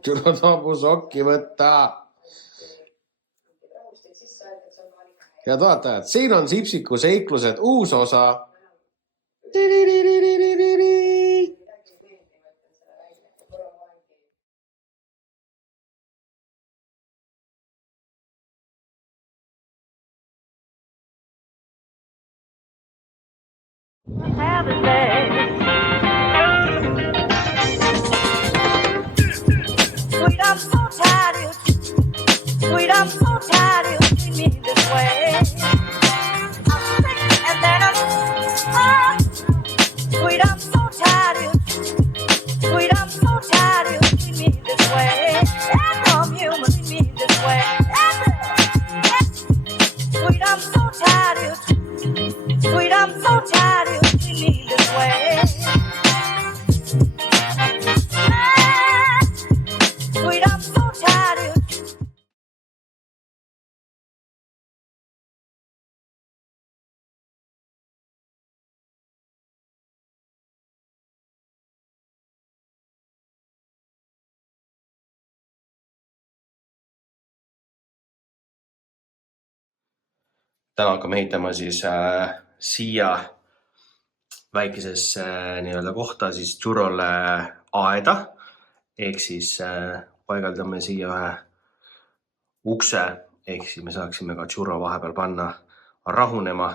Tšuro toobu sokki võtta. Head vaatajad, siin on Sipsiku seiklused uus osa. Sweet, I'm so tired of treating me this way. I'm sick and then I'm sweet, I'm so tired of sweet, I'm so tired of treating me this way. And some human treat me this way. Sweet, I'm so tired of sweet, I'm so tired of treating me this way. Sweet, I'm so tired of Täna hakkame ehitama siis siia väikeses nii-öelda kohta siis Tšurole aeda. Ehk siis paigaldame siia ühe ukse. Ehk siis me saaksime ka Tšuro vahepeal panna rahunema.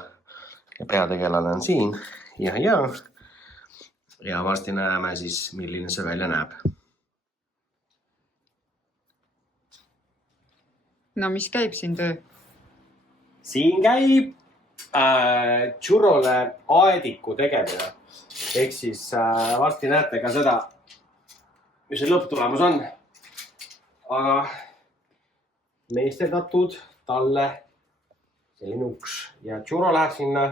Ja peategelane on siin. Ja varsti näeme siis, milline see välja näeb. No mis käib siin töö? Siin käib Tšurole aediku tegemine. Ehk siis varsti näete ka seda, mis see lõpptulemus on. Aga meistetatud talle selline uks. Ja Tšuro läheb sinna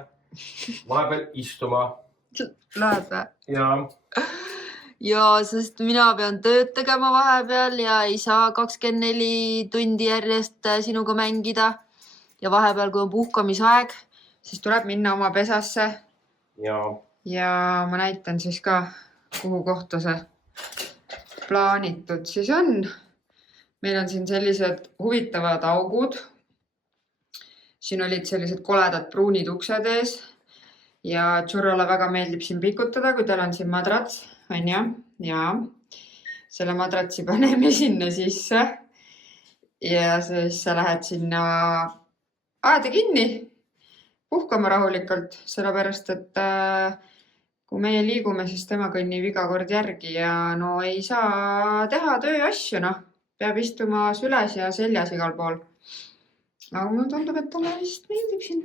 vahepeal istuma. Lähed või? Ja sest mina pean tööd tegema vahepeal ja ei saa 24 tundi järjest sinuga mängida. Ja vahepeal, kui on puhkamisaeg, siis tuleb minna oma pesasse. Ja ma näitan siis ka, kuhu kohta see plaanitud siis on. Meil on siin sellised huvitavad augud. Siin olid sellised koledad pruunid uksed ees. Ja Tšurole väga meeldib siin pikutada, kui tal on siin madrats. Ja selle madratsi paneme sinna sisse. Ja siis sa lähed sinna aeda kinni, puhkama rahulikult, sellepärast, et kui meie liigume, siis tema kõnnib iga kord järgi ja no ei saa teha tööasju, peab istuma süles ja seljas igal pool. Aga mulle tundub, et talle vist meeldib siin.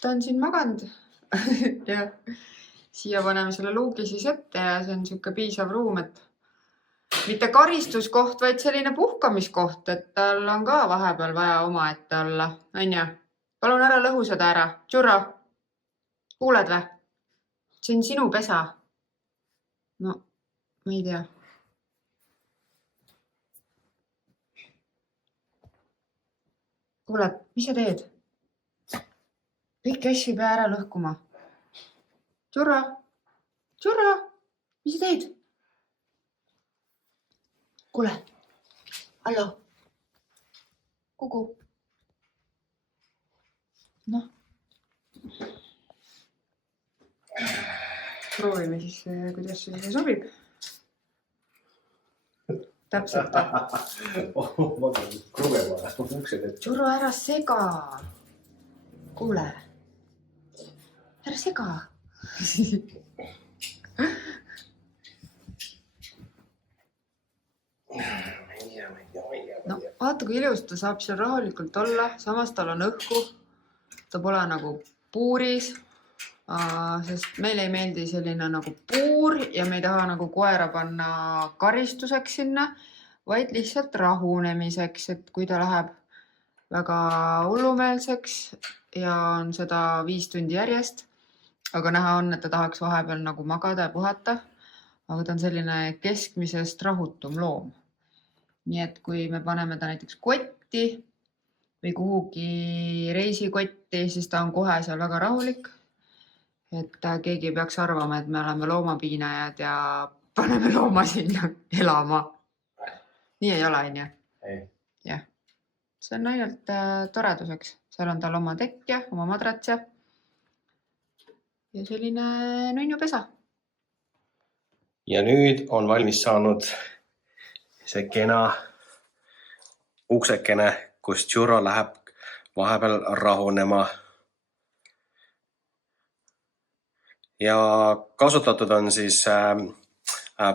Ta on siin maganud ja siia paneme selle luugi siis ette ja see on siuke piisav ruum, et mitte karistuskoht, vaid selline puhkamiskoht, et tal on ka vahepeal vaja oma ette olla. Palun ära lõhusada ära. Tšuro, kuuled või? See on sinu pesa. No, ma ei tea. Kuuled, mis sa teed? Kõiki asju ei pea ära lõhkuma. Tšuro, mis sa teed? Kuule, hallo, kuku. Noh. Proovime siis, kuidas see sobib. Täpselt. Tšuro, ära sega. Kuule, ära sega. No, vaata, kui ilus ta saab seal rahulikult olla, samas tal on õhku. Ta pole nagu puuris, sest meil ei meeldi selline nagu puur ja me ei taha nagu koera panna karistuseks sinna, vaid lihtsalt rahunemiseks, et kui ta läheb väga hullumeelseks ja on seda 5 tundi järjest, aga näha on, et ta tahaks vahepeal nagu magada ja puhata, aga ta on selline keskmisest rahutum loom. Nii et kui me paneme ta näiteks kotti või kuhugi reisikotti, siis ta on kohe seal väga rahulik. Et keegi peaks arvama, et me oleme loomapiinajad ja paneme looma sinna elama. Nii ei ole, on ju? Ei. Jah. See on ainult toreduseks. Seal on tal oma tekk ja oma madrats ja selline nunnupesa. Ja nüüd on valmis saanud see kena uksekene, kus Churro läheb vahepeal rahunema. Ja kasutatud on siis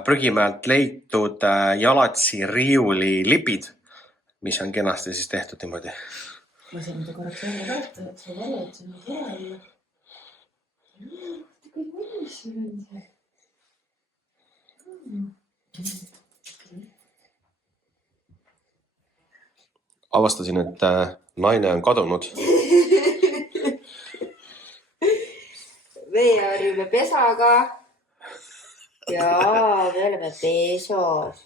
prügimäelt leitud jalatsi riiuli lipid, mis on kenasti siis tehtud niimoodi. Ma sain mida korraks välja karta, et sa valed sinna vahel. Kui mõnus sul on see? Avastasin, et naine on kadunud. Meie olime pesaga. Jaa, me oleme pesas.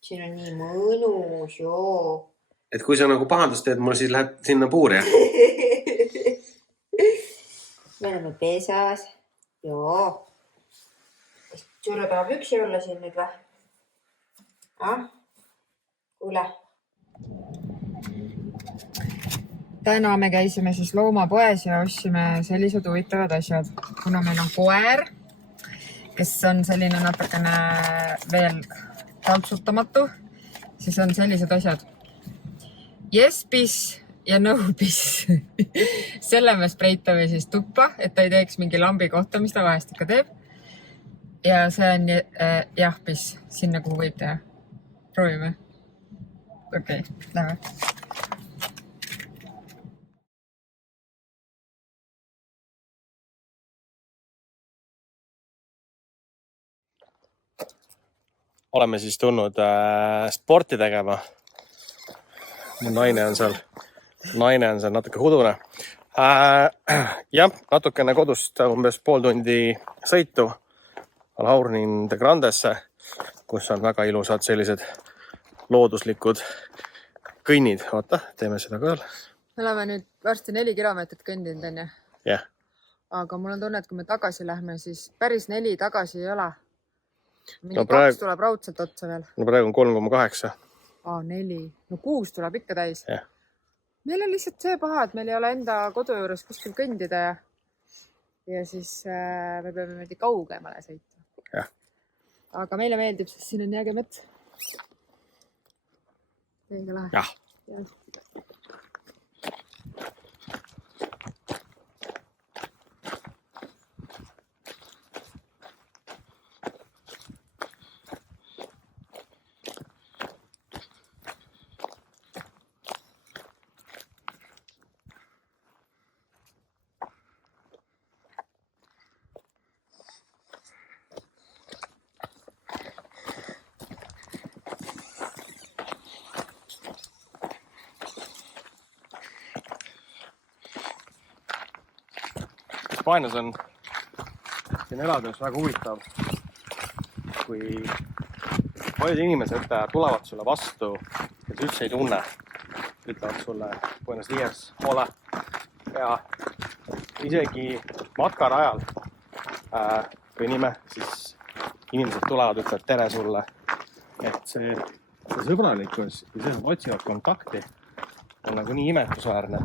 Siin on nii mõnus, joo. Et kui sa nagu pahandust teed, mul siis läheb sinna puuri. Me oleme pesas. Joo. Kas Churro tahab üksi olla siin nüüd või? Kuule. Täna me käisime siis loomapoes ja ostsime sellised huvitavad asjad. Kuna meil on koer, kes on selline natukene veel taltsutamatu, siis on sellised asjad. Yes-bis ja no-bis. Selle me spreitame siis tuppa, et ta ei teeks mingi lambi kohta, mis ta vahest ikka teeb. Ja see on jah-bis, sinna kuhu võib teha. Proovime. Okei, lähme. Oleme siis tulnud sporti tegema. Mu naine on seal natuke hudune. Jah, natukene kodust umbes pool tundi sõitu Laurin de Grandesse, kus on väga ilusad sellised looduslikud kõnnid. Oota, teeme seda ka veel. Me oleme nüüd varsti 4 kilomeetrit kõndinud, on ju? Jah. Aga mul on tunne, et kui me tagasi lähme, siis päris 4 tagasi ei ole. Mingi No praegu- 2 tuleb raudselt otsa veel. No praegu on 3,8. 4. No 6 tuleb ikka täis. Jah. Meil on lihtsalt see paha, et meil ei ole enda kodu juures kuskil kõndida ja siis me peame meeldi kaugemale sõita. Jah. Aga meile meeldib, sest siin on jääge mets. Teiega lahe. Jah. Hispaanias on siin elades väga huvitav, kui paljud inimesed tulevad sulle vastu, et üldse ei tunne. Ütlevad sulle Buenos Dias, hola. Ja isegi matkarajal, kui nime, siis inimesed tulevad, ütlevad tere sulle. Et see sõbralikkus ja see, et otsivad kontakti, on nagu nii imetlusväärne.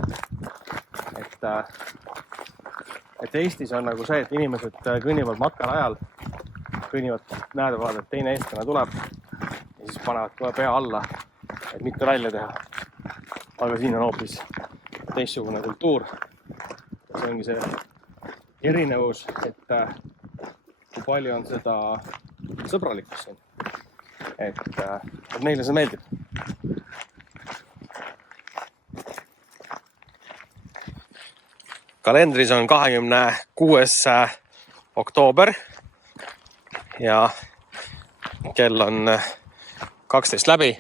Et Eestis on nagu see, et inimesed kõnnivad matkarajal, näevad, et teine eestlane tuleb ja siis panevad kohe pea alla, et mitte välja teha. Aga siin on hoopis teistsugune kultuur. Ja see ongi see erinevus, et kui palju on seda sõbralikkust siin. Et neile see meeldib. Kalendris on 26. oktoober ja kell on 12 läbi.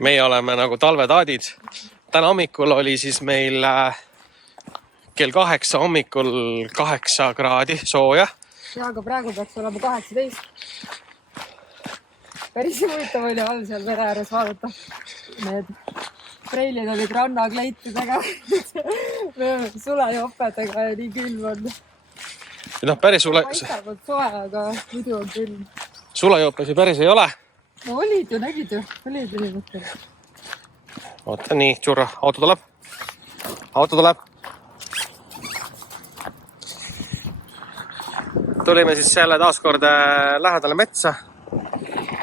Meie oleme nagu talvetaadid. Täna hommikul oli siis meil kell 8 hommikul 8 kraadi sooja. Ja, aga praegu peaks olema 18. Päris huvitav oli all seal mere ääres vaadata. Need preilid olid rannakleitidega, sulejopedega ja nii külm on. Noh, päris paistavad soe, aga muidu on külm. Sulajoopesi päris ei ole. No olid ju, nägid ju, olid inimestel. Oota, nii, Tšurro, auto tuleb. Tulime siis jälle taaskord lähedale metsa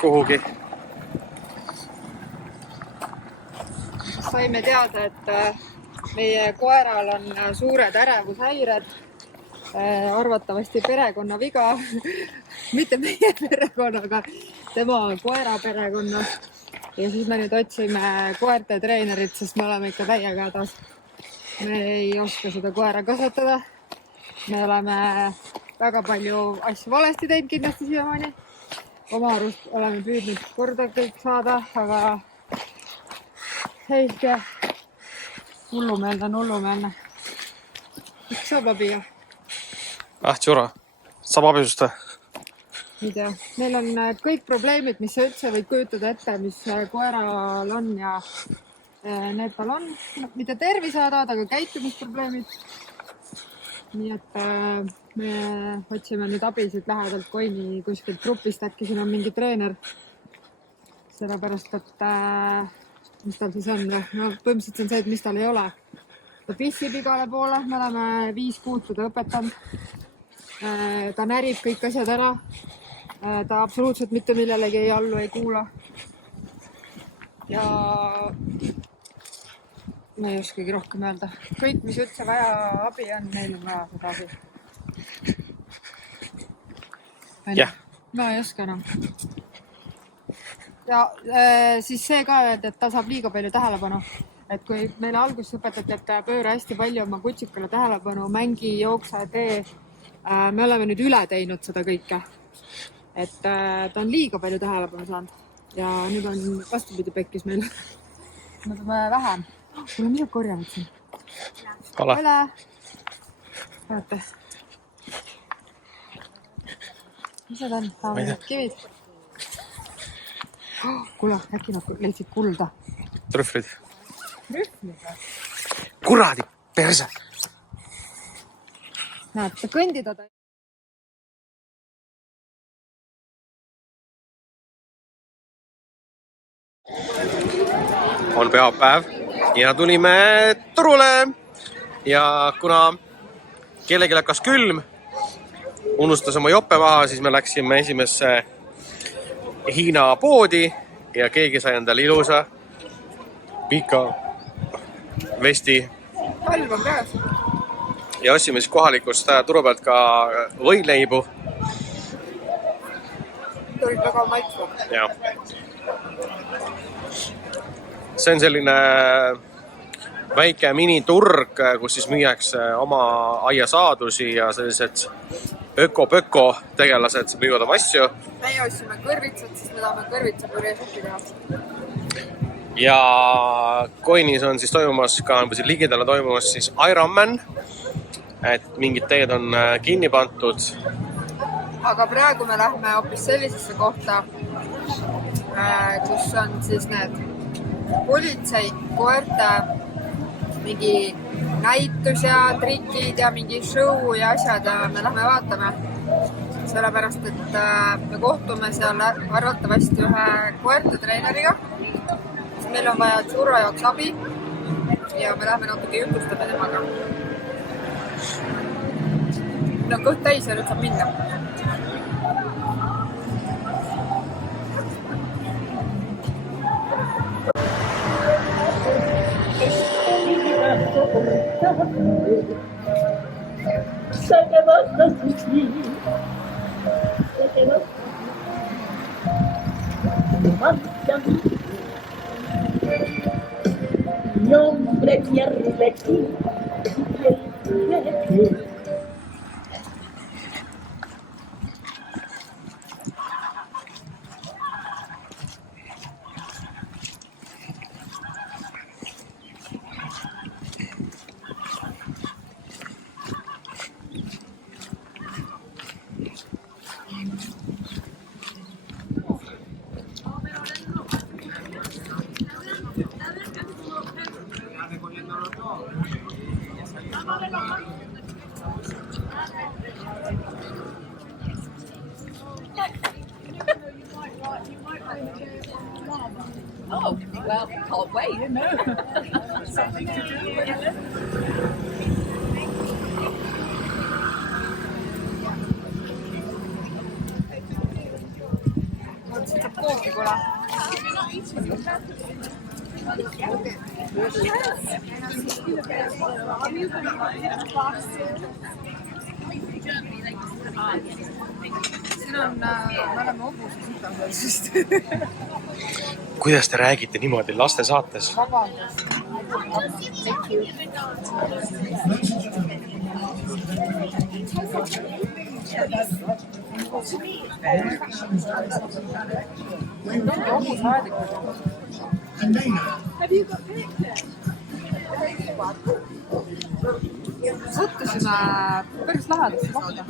kuhugi. Saime teada, et meie koeral on suured ärevushäired. Arvatavasti perekonna viga. Mitte meie perekonnaga, tema koera perekonna. Ja siis me nüüd otsime koerte treenerit, sest me oleme ikka täiega hädas. Me ei oska seda koera kasvatada. Me oleme väga palju asju valesti teinud kindlasti siiamaani. Oma arust oleme püüdnud korda kõik saada, aga ei tea. Hullumeelne. Mis saab abiga? Tšurro, saab abisust või? Ei tea. Meil on kõik probleemid, mis sa üldse võid kujutada ette, mis koeral on ja need tal on. Mitte tervisehädad, aga käitumisprobleemid. Nii et me otsime nüüd abi siit lähedalt Koini kuskilt grupist. Äkki siin on mingi treener. Sellepärast, et mis tal siis on? No, põhimõtteliselt see on see, et mis tal ei ole. Ta pissib igale poole. Me oleme 5 kuud teda õpetanud. Ta närib kõik asjad ära. Ta absoluutselt mitte millelegi ei allu, ei kuula. Ja ma ei oskagi rohkem öelda. Kõik, mis üldse vaja abi on, neil on vaja seda abi. Jah. Ma ei oska enam. Ja siis see ka, et ta saab liiga palju tähelepanu. Et kui meile alguses õpetati, et pööra hästi palju oma kutsikale tähelepanu, mängi, jooksa, tee. Me oleme nüüd üle teinud seda kõike. Et ta on liiga palju tähelepanu saanud ja nüüd on vastupidi pekkis meil. Me peame vähem. Kuule, mis sa korjavad siin? Ole. Vaata. Mis need on? Kivid. Kuule, äkki nad leidsid kulda. Trühvlid. Trühvlid? Kuradi perse! Näed, ta kõndida ta. On pühapäev ja tulime turule ja kuna kellelgi hakkas külm, unustas oma jope maha, siis me läksime esimesse Hiina poodi ja keegi sai endale ilusa pika vesti. Halb on käes. Ja ostsime siis kohalikust turu pealt ka võileibu. Tulid väga maitsu. Ja. See on selline väike miniturg, kus siis müüakse oma aiasaadusi ja sellised öko-pöko tegelased müüvad oma asju. Meie ostsime kõrvitsad, siis me tahame kõrvitsapüree suppi teha. Ja Koinis on siis toimumas ka, ligidal on toimumas siis Ironman, et mingid teed on kinni pantud. Aga praegu me lähme hoopis sellisesse kohta, kus on siis need politsei koerte mingi näitus ja trikid ja mingi show ja asjad ja me lähme vaatame. Sellepärast, et me kohtume seal arvatavasti ühe koerte treeneriga. Meil on vaja Tšurro jaoks abi ja me lähme natuke jutustame temaga. No kõht täis ja nüüd saab minna. Mi hombre pierde aquí y el pierde. Oh, well, can't wait. Something to do. Kuidas te räägite niimoodi laste saates? Sattusime päris lahedasse kohta.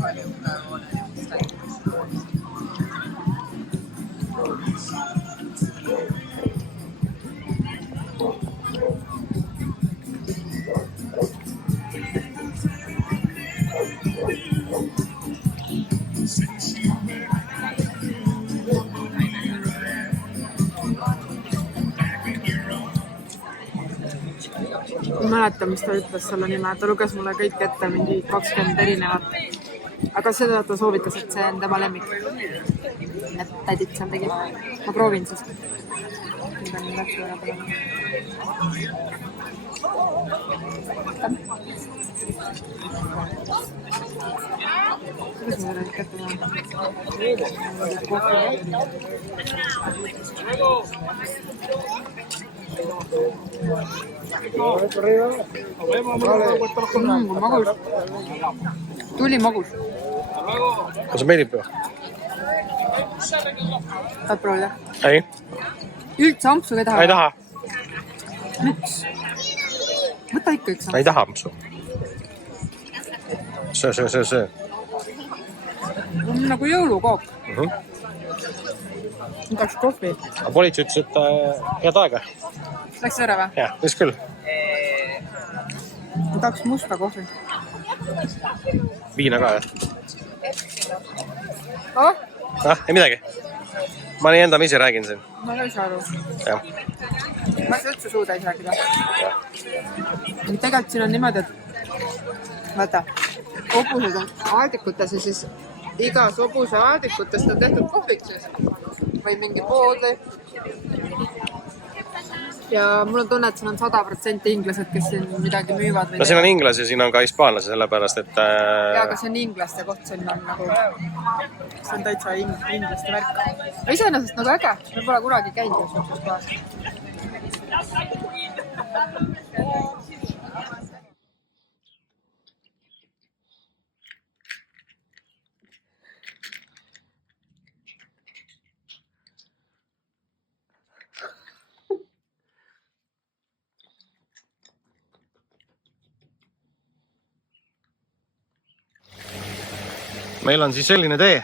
Ma mäletan, mis ta ütles selle nime. Ta luges mulle kõik ette mingi 20 erinevat. Aga seda ta soovitas, et see on tema lemmik. Need tädid seal tegi. Ma proovin siis. Nüüd on läksu ära palju. Kuidas ma selle kätte magus. Tuli magus. Kas see meeldib? Tahad proovida? Ei. Üldse ampsu ei taha? Ei taha. Miks? Võta ikka üks ampsu. Ei taha ampsu. See. On nagu jõulukook. Tahaks kohvi. Aga politsei ütles, et head aega. Läks ära või? Jah, vist küll. Ma tahaks musta kohvi. Viina ka, jah? Oh? Ei midagi. Ma nii enda ise räägin siin. Ma ei saa aru. Jah. Ma ei saa üldse suuda ei rääkida. Tegelikult siin on niimoodi, et vaata, hobused on aedikutes ja siis igas hobuse aedikutest on tehtud kohvik siis. Või mingi poodli. Ja mul on tunne, et siin on 100% inglased, kes siin midagi müüvad. No siin on inglasi ja siin on ka hispaanlasi, sellepärast, et... Ja, aga see on inglaste koht, siin on nagu... See on täitsa inglaste värk. Iseenesest nagu äge, me pole kunagi käinud suhtes kohas. Meil on siis selline tee,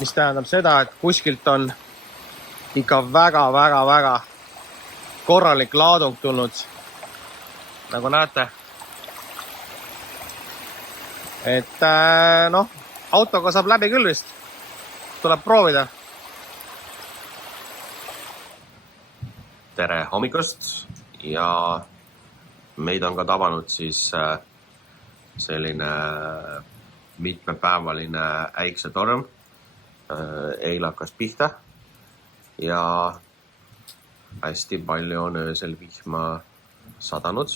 mis tähendab seda, et kuskilt on ikka väga korralik laadung tulnud. Nagu näete. Et noh, autoga saab läbi küll vist. Tuleb proovida. Tere hommikust ja meid on ka tabanud siis selline mitmepäevaline äiksetorm. Eile hakkas pihta ja hästi palju on öösel vihma sadanud.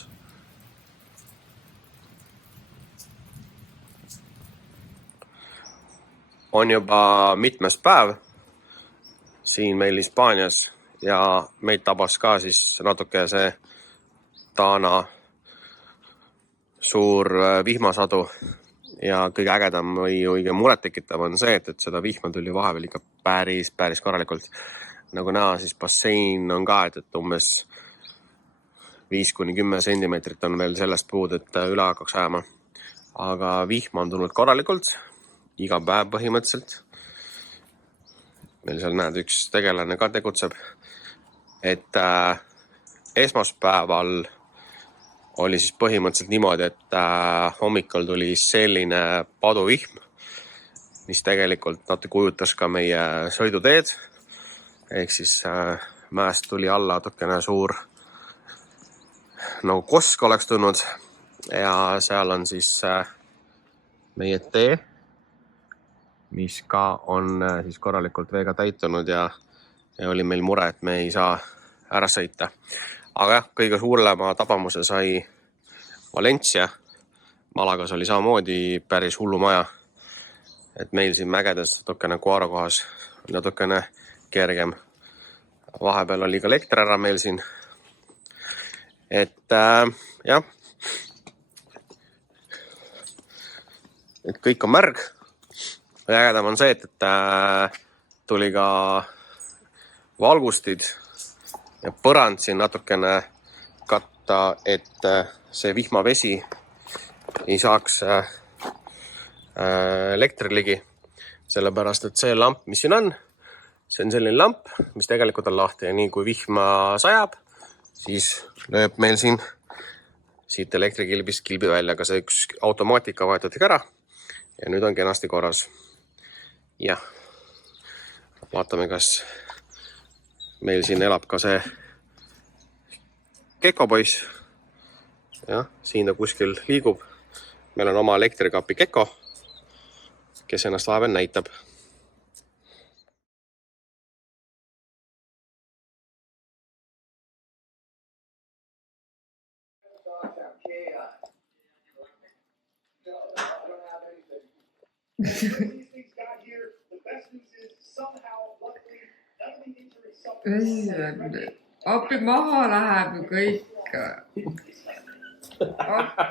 On juba mitmes päev siin meil Hispaanias ja meid tabas ka siis natuke see Taana suur vihmasadu. Ja kõige ägedam või õige murettekitav on see, et seda vihma tuli vahepeal ikka päris korralikult. Nagu näha, siis bassein on ka, et umbes 5-10 sentimeetrit on veel sellest puud, et üle hakkaks ajama. Aga vihma on tulnud korralikult, iga päev põhimõtteliselt. Meil seal näed, üks tegelane ka tegutseb. Et esmaspäeval oli siis põhimõtteliselt niimoodi, et hommikul tuli selline paduvihm, mis tegelikult natuke ujutas ka meie sõiduteed. Ehk siis mäest tuli alla natukene suur nagu kosk oleks tulnud ja seal on siis meie tee, mis ka on siis korralikult veega täitunud ja oli meil mure, et me ei saa ära sõita. Aga jah, kõige suurema tabamuse sai Valencia. Malagas oli samamoodi päris hullumaja. Et meil siin mägedes natukene Guaro kohas natukene kergem. Vahepeal oli ka elekter ära meil siin. Et jah. Et kõik on märg. Ägedam on see, et tuli ka valgustid ja põrand siin natukene katta, et see vihmavesi ei saaks elektri ligi. Sellepärast, et see lamp, mis siin on, see on selline lamp, mis tegelikult on lahti ja nii kui vihma sajab, siis lööb meil siin siit elektrikilbist kilbi välja, aga see üks automaatika vahetati ära ja nüüd on kenasti korras. Jah, vaatame, kas meil siin elab ka see Kekopoiss. Jah, siin ta kuskil liigub. Meil on oma elektrikapi Keko, kes ennast vahepeal näitab. Appi maha läheb ju kõik.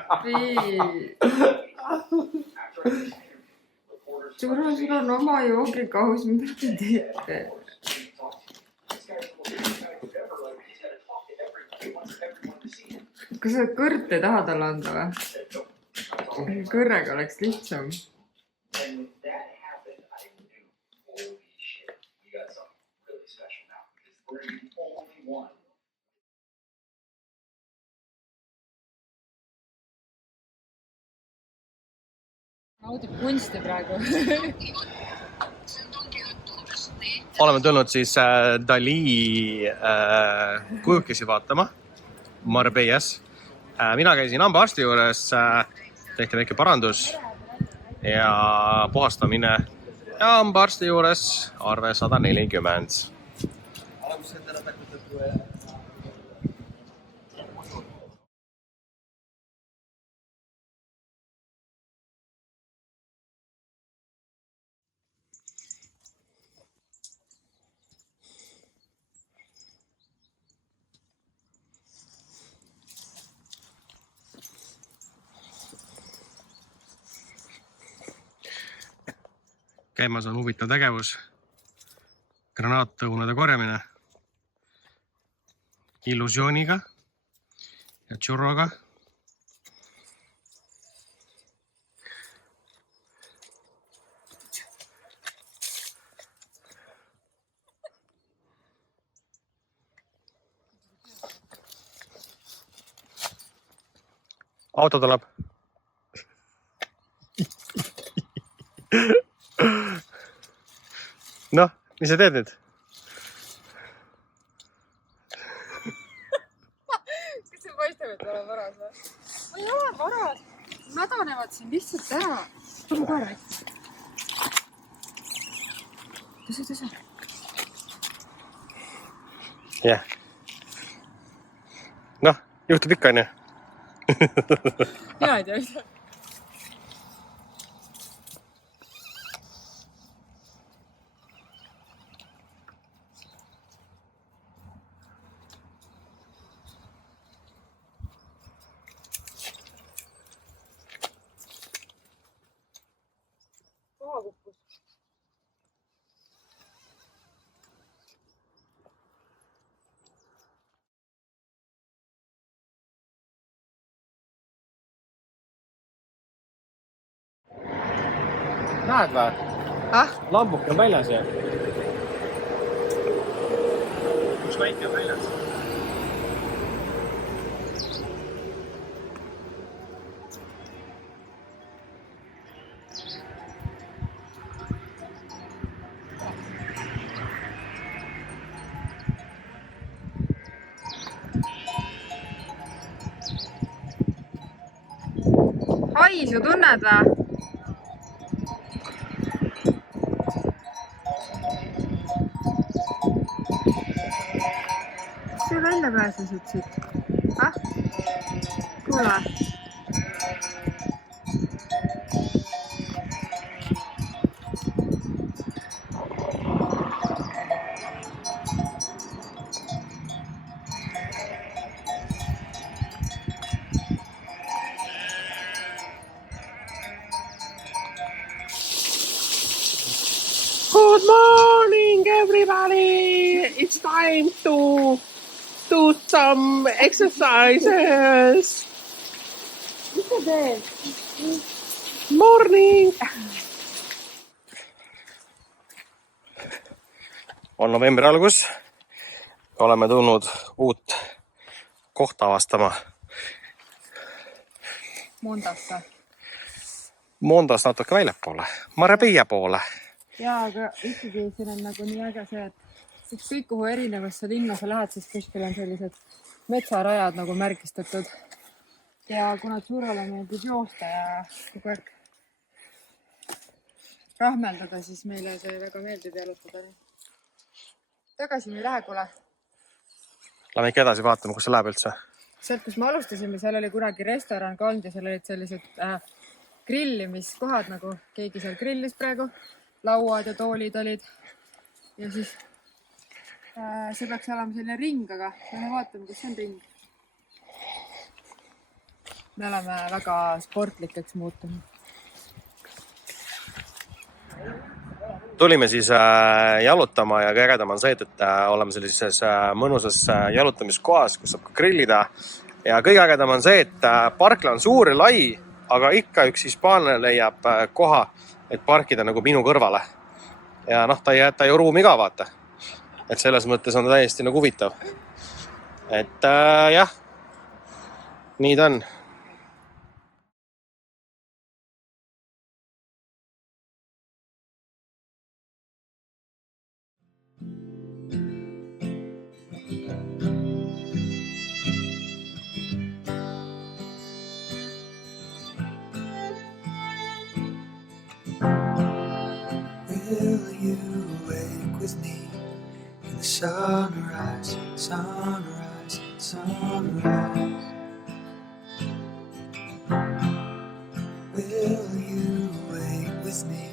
Appi. Turo, sul on oma joogikahus, mida te teete? Kas sa kõrte taha talle anda või? Kõrrega oleks lihtsam. Naudib kunsti praegu. Oleme tulnud siis Dali kujukesi vaatama Marbellas. Mina käisin hambaarsti juures, tehti väike parandus ja puhastamine ja hambaarsti juures arve 140. Käimas on huvitav tegevus, granaattõunade korjamine illusiooniga ja churroga. Auto tuleb. Noh, mis sa teed nüüd? Kas see paistab, et olen varas või? Ma ei ole varas. Mädanevad siin lihtsalt ära. Tule kohe äkki. Tõse. Jah. Noh, juhtub ikka, on ju? Mina ei tea mida. Näed või? Lambuke on väljas ja. Üks väike on väljas. haisu tunned või? Kas sa välja pääsesid siit? Ah? Kuule. Good morning, everybody! It's time to do some exercises. Mis sa teed? Morning! On novembri algus. Oleme tulnud uut kohta avastama. Mondasse. Mondas natuke väljapoole. Marbella poole. Jaa, aga ikkagi siin on nagu nii äge see, et ükskõik kuhu erinevasse linna sa lähed, siis kuskil on sellised metsarajad nagu märgistatud. Ja kuna Tšurole meeldib joosta ja kogu aeg rahmeldada, siis meile see väga meeldib jalutada. Tagasi me ei lähe, kuule. Lähme ikka edasi vaatama, kus see läheb üldse. Sealt, kus me alustasime, seal oli kunagi restoran ka olnud ja seal olid sellised grillimiskohad, nagu keegi seal grillis praegu. Lauad ja toolid olid. Ja siis see peaks olema selline ring, aga me vaatame, kus see on ring. Me oleme väga sportlikeks muutunud. Tulime siis jalutama ja kõigedam on see, et oleme sellises mõnusas jalutamiskohas, kus saab ka grillida. Ja kõige ägedam on see, et parkla on suur ja lai, aga ikka üks hispaanlane leiab koha, et parkida nagu minu kõrvale. Ja ta ei jäta ju ruumi ka vaata. Et selles mõttes on täiesti nagu huvitav. Et jah, nii ta on. Will you wake with me in the sunrise, sunrise, sunrise? Will you wake with me?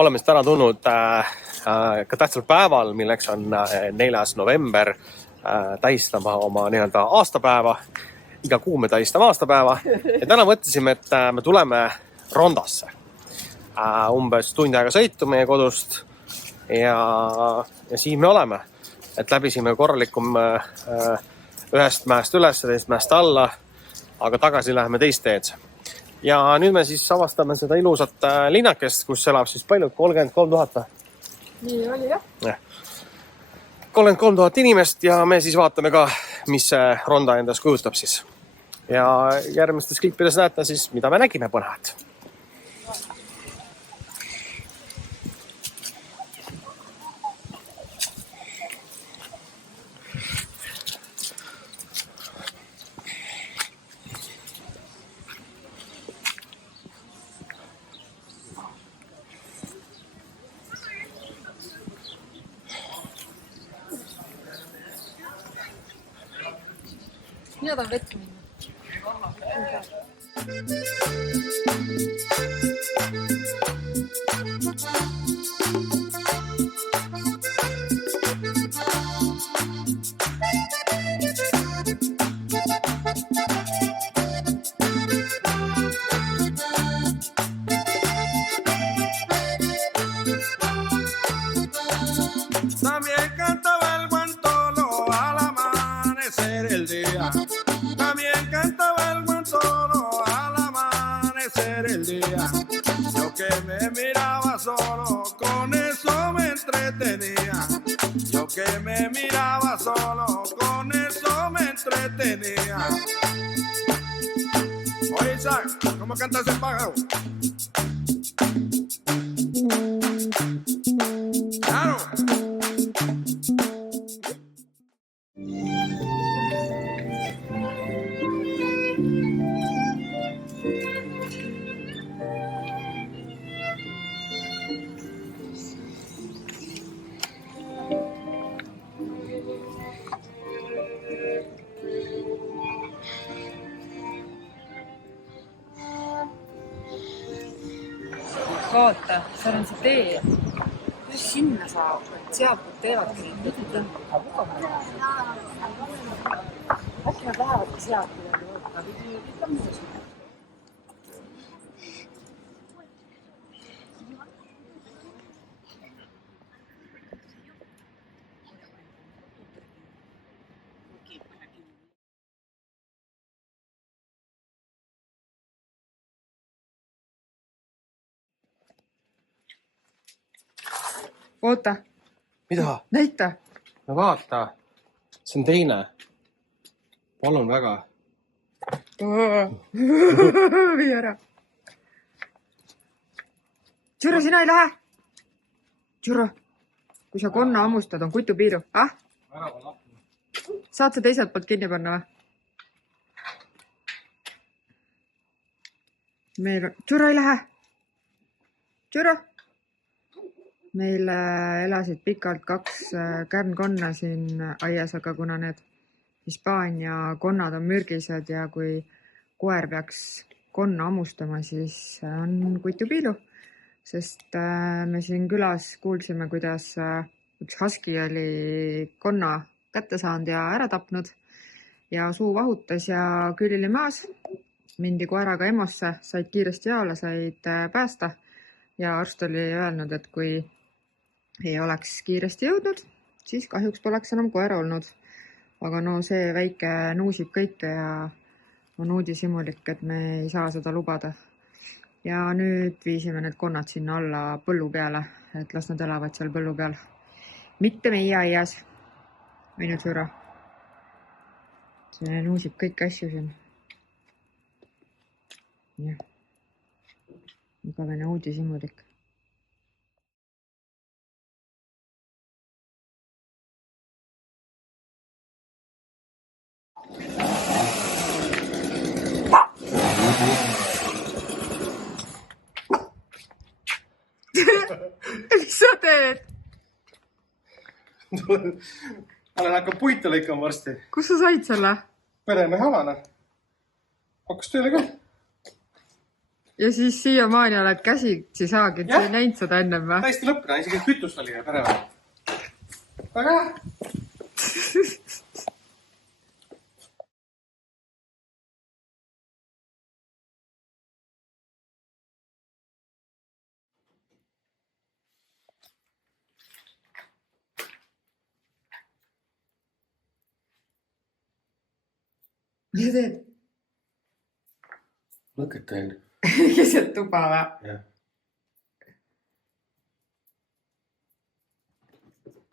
Oleme täna tulnud ka tähtsal päeval, milleks on 4. november, tähistama oma nii-öelda aastapäeva. Iga kuu me tähistame aastapäeva. Ja täna mõtlesime, et me tuleme Rondasse. Umbes tund aega sõitu meie kodust. Ja siin me oleme. Et läbisime korralikum ühest mäest üles, teist mäest alla, aga tagasi läheme teist teed. Ja nüüd me siis avastame seda ilusat linnakest, kus elab siis palju, 33 000. Nii oli jah. 33 000 inimest ja me siis vaatame ka, mis see Ronda endas kujutab siis. Ja järgmistes klippides näete siis, mida me nägime põnevat. Mina tahan vett minna. También cantaba el buen el día. También cantaba el buen toro al amanecer el día. Yo que me miraba solo, con eso me entretenía. Yo que me miraba solo, con eso me entretenía. Oye, Isaac, ¿cómo canta ese pájaro? Claro. vaata, seal on see tee. Kuidas sinna saab? Sealtpoolt teevadki neid jutte. Äkki nad lähevadki sealt midagi. Oota, Mida? näita. No vaata. See on teine. Palun väga. Vii ära. Tšuro, sina ei lähe? Tšuro, kui sa konna hammustad, on kutupiiru. Ah? Saad sa teiselt poolt kinni panna või? Meil on... Tšuro ei lähe. Tšuro. Meil elasid pikalt 2 kärnkonna siin aias, aga kuna need Hispaania konnad on mürgised ja kui koer peaks konna hammustama, siis on kutupiilu. Sest me siin külas kuulsime, kuidas üks husky oli konna kätte saanud ja ära tapnud ja suu vahutas ja küll oli maas. Mindi koeraga EMO-sse, said kiiresti jaole, said päästa ja arst oli öelnud, et kui ei oleks kiiresti jõudnud, siis kahjuks poleks enam koera olnud. Aga no see väike nuusib kõike ja on uudishimulik, et me ei saa seda lubada. Ja nüüd viisime need konnad sinna alla põllu peale, et las nad elavad seal põllu peal. Mitte meie aias. Või nüüd Tšuro. See nuusib kõik asju siin. Jah. Igavene uudishimulik. Mis sa teed? Olen hakkan puitu lõikama varsti. Kus sa said selle? Peremehe alane. Hakkas tööle ka. Ja siis siiamaani oled käsitsi saaginud, sa ei näinud seda ennem või? Täiesti lõppena, isegi kütust oli ja peremehe. Väga hea. Mis sa teed? Lõketain. Keset tuba või? Jah.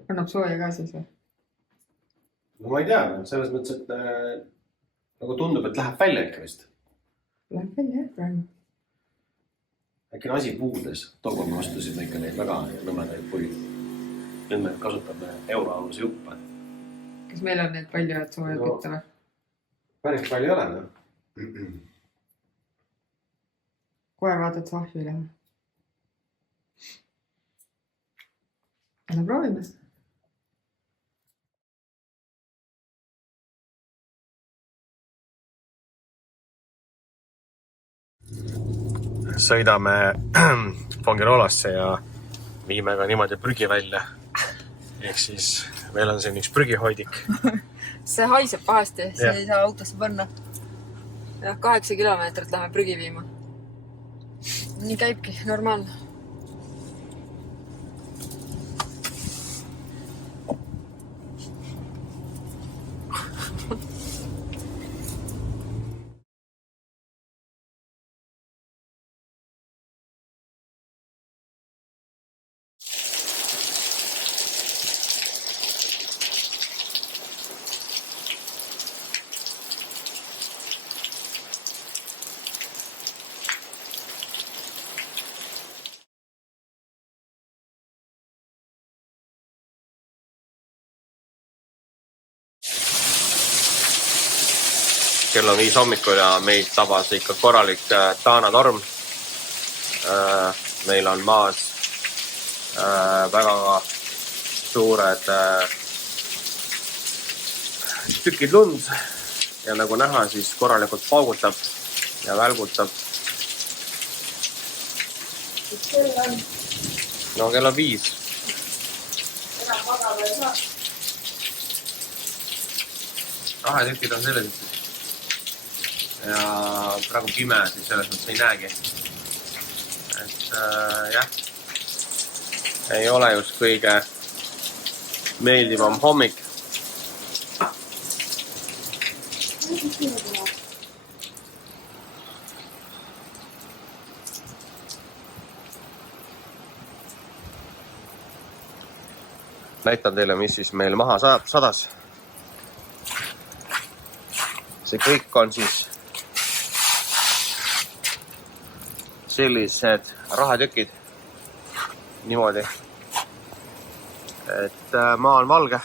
Annab sooja ka siis või? No ma ei tea, selles mõttes, et nagu tundub, et läheb välja ikka vist. Läheb välja jah praegu. Äkki on asi puudes. Togo me ostusime ikka neid väga nõmedaid puid. Nüüd me kasutame euroaluse juppe. Kas meil on neid palju, et sooja kütta või? Päris palju ei ole, no? Kohe vaatad sahvi lähe. Anna proovime. Sõidame Fongerolasse ja viime ka niimoodi prügi välja. Ehk siis meil on siin üks prügihoidik. See haiseb pahasti, see ei saa autosse panna. 8 kilomeetrit läheme prügi viima. Nii käibki, normaalne. kell on 5 hommikul ja meid tabas ikka korralik Tana torm. Meil on maas väga suured tükid lund ja nagu näha, siis korralikult paugutab ja välgutab. No kell on 5. enam magada ei saa. Rahetükid on sellised. Ja praegu pime, siis selles mõttes ei näegi. Et jah, ei ole just kõige meeldivam hommik. Näitan teile, mis siis meil maha sadas. See kõik on siis sellised rahetükid. Niimoodi. Et maa on valge.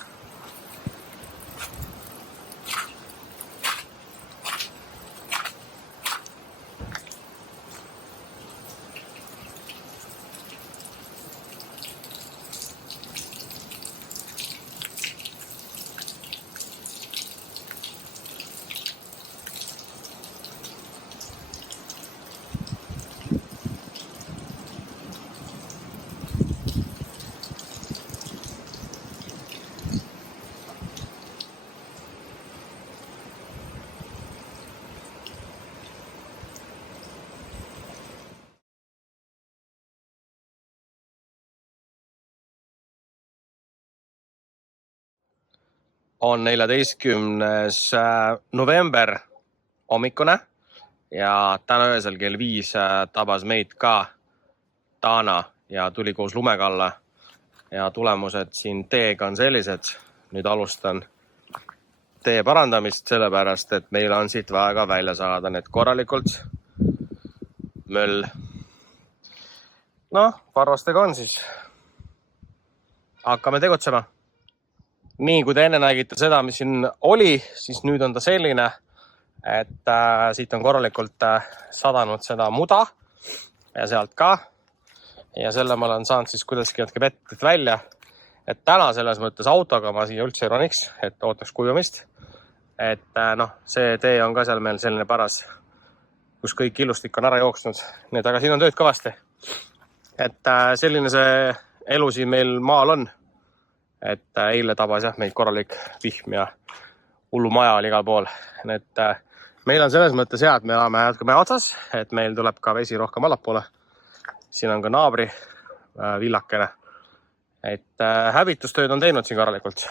On 14. november hommikune ja täna öösel kell 5 tabas meid ka Tana ja tuli koos lumega alla. Ja tulemused siin teega on sellised. Nüüd alustan tee parandamist sellepärast, et meil on siit vaja välja saada need korralikult. Möll. No, parvastega on siis. Hakkame tegutsema. Nii, kui te enne nägite seda, mis siin oli, siis nüüd on ta selline, et siit on korralikult sadanud seda muda ja sealt ka. Ja selle ma olen saanud siis kuidagi natuke vett välja. Et täna selles mõttes autoga ma siia üldse ei roniks, et ootaks kujumist. Et see tee on ka seal meil selline paras, kus kõik ilustik on ära jooksnud. Nii, aga siin on tööd kõvasti. Et selline see elu siin meil maal on. Et eile tabas jah meid korralik vihm ja hullu maja oli igal pool. Et meil on selles mõttes hea, et me elame natuke mäe otsas, et meil tuleb ka vesi rohkem allapoole. Siin on ka naabri villakene. Et hävitustööd on teinud siin korralikult.